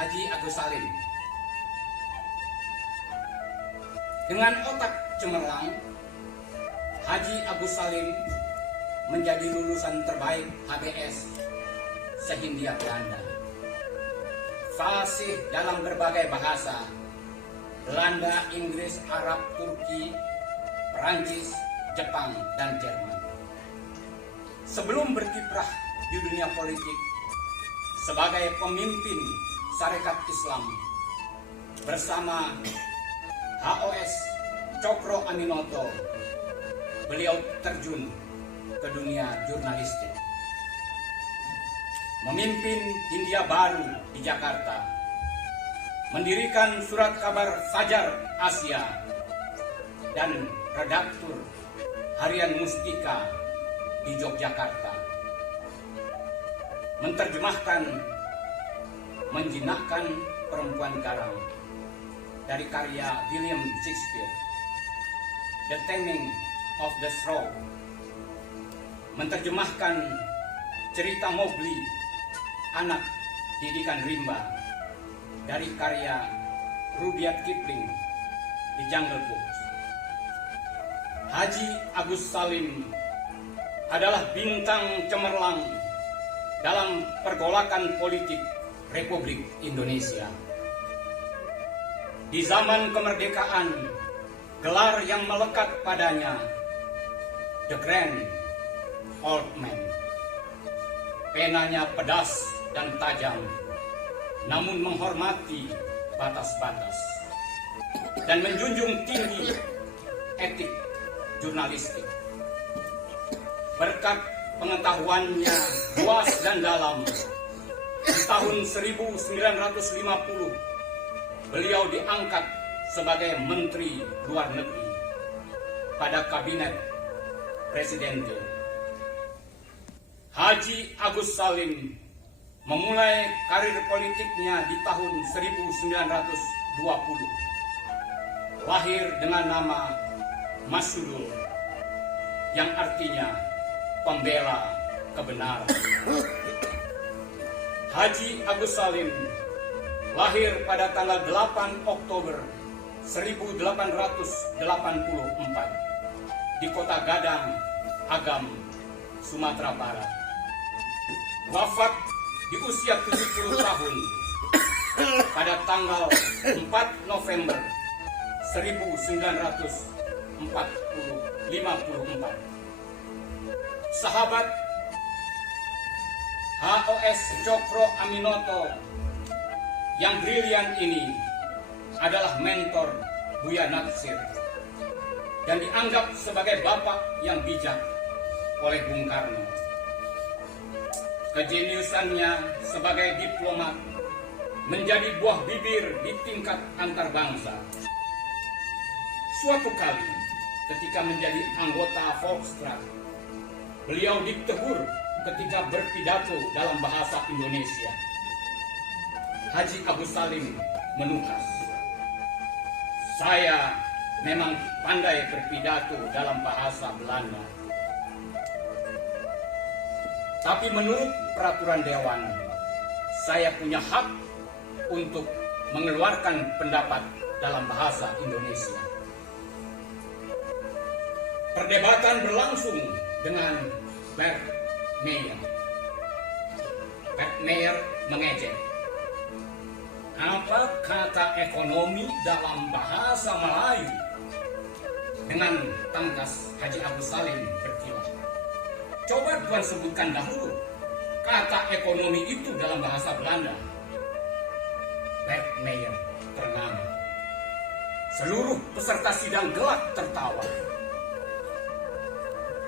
Haji Agus Salim. Dengan otak cemerlang, Haji Agus Salim menjadi lulusan terbaik HBS se-Hindia Belanda. Fasih dalam berbagai bahasa, Belanda, Inggris, Arab, Turki, Perancis, Jepang, dan Jerman. Sebelum berkiprah di dunia politik sebagai pemimpin Sarekat Islam bersama HOS Cokro Aminoto, beliau terjun ke dunia jurnalistik. Memimpin Hindia Baru di Jakarta, mendirikan surat kabar Fajar Asia, dan redaktur harian Mustika di Yogyakarta. Menerjemahkan Menjinakkan Perempuan Garam dari karya William Shakespeare, The Taming of the Shrew. Menerjemahkan cerita Mowgli, Anak Didikan Rimba dari karya Rudyard Kipling di Jungle Books. Haji Agus Salim adalah bintang cemerlang dalam pergolakan politik Republik Indonesia. Di zaman kemerdekaan, gelar yang melekat padanya, The Grand Old Man. Penanya pedas dan tajam, namun menghormati batas-batas dan menjunjung tinggi etik jurnalistik. Berkat pengetahuannya luas dan dalam, di tahun 1950 beliau diangkat sebagai Menteri Luar Negeri pada Kabinet Presidente. Haji Agus Salim memulai karir politiknya di tahun 1920. Lahir dengan nama Masyurul, yang artinya pembela kebenaran. Haji Agus Salim lahir pada tanggal 8 Oktober 1884 di Kota Gadang, Agam, Sumatera Barat. Wafat di usia 70 tahun pada tanggal 4 November 1954. Sahabat HOS Cokro Aminoto yang brilian ini adalah mentor Buya Natsir dan dianggap sebagai bapak yang bijak oleh Bung Karno. Kejeniusannya sebagai diplomat menjadi buah bibir di tingkat antar bangsa. Suatu kali ketika menjadi anggota Volksraad, beliau ditegur ketika berpidato dalam bahasa Indonesia. Haji Agus Salim menukas, "Saya memang pandai berpidato dalam bahasa Belanda. Tapi menurut peraturan Dewan, saya punya hak untuk mengeluarkan pendapat dalam bahasa Indonesia." Perdebatan berlangsung dengan Bert Meyer. Bert Meyer mengejek, "Apa kata ekonomi dalam bahasa Melayu?" Dengan tangkas Haji Agus Salim berkilah, "Coba Tuan sebutkan dahulu kata ekonomi itu dalam bahasa Belanda." Bert Meyer ternganga. Seluruh peserta sidang gelak tertawa.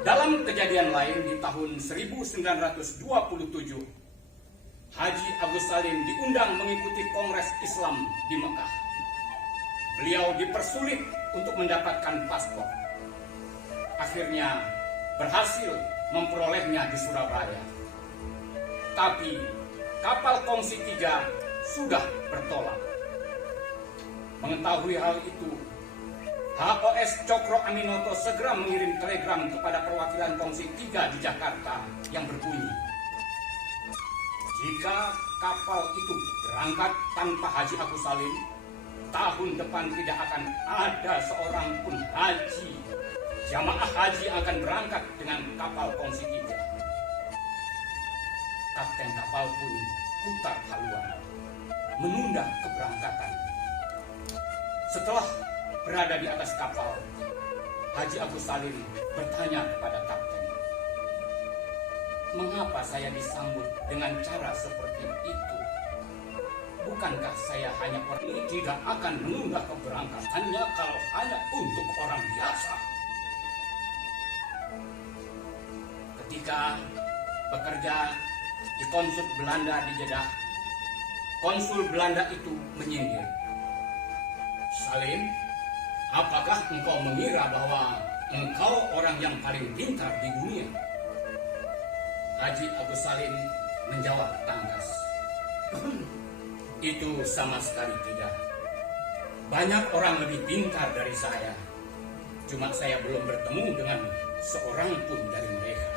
Dalam kejadian lain di tahun 1927, Haji Agus Salim diundang mengikuti Kongres Islam di Mekah. Beliau dipersulit untuk mendapatkan paspor. Akhirnya berhasil memperolehnya di Surabaya. Tapi kapal Kongsi 3 sudah bertolak. Mengetahui hal itu, HOS Cokro Aminoto segera mengirim telegram kepada perwakilan Kongsi 3 di Jakarta yang berbunyi, Jika kapal itu berangkat tanpa Haji Agus Salim, tahun depan tidak akan ada seorang pun haji. Jamaah haji akan berangkat dengan kapal kongsi 3. Kapten kapal pun putar haluan, menunda keberangkatan. Setelah berada di atas kapal, Haji Agus Salim bertanya kepada kapten, "Mengapa saya disambut dengan cara seperti itu? Bukankah saya hanya orang ini tidak akan menunda keberangkatannya kalau hanya untuk orang biasa?" Ketika bekerja di konsul Belanda di Jeddah, konsul Belanda itu menyindir, "Salim, apakah engkau mengira bahwa engkau orang yang paling pintar di dunia?" Haji Agus Salim menjawab tangkas, "Itu sama sekali tidak. Banyak orang lebih pintar dari saya. Cuma saya belum bertemu dengan seorang pun dari mereka."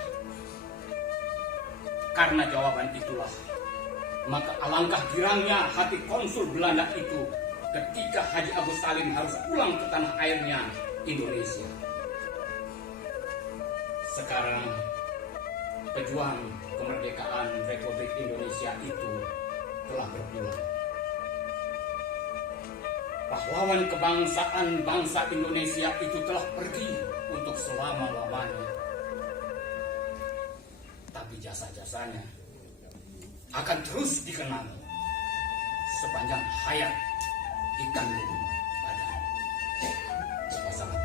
Karena jawaban itulah, maka alangkah girangnya hati konsul Belanda itu ketika Haji Agus Salim harus pulang ke tanah airnya, Indonesia. Sekarang, pejuang kemerdekaan Republik Indonesia itu telah berpulang. Pahlawan kebangsaan bangsa Indonesia itu telah pergi untuk selama-lamanya. Tapi jasa-jasanya akan terus dikenang sepanjang hayat di kandung badan. Wassalam.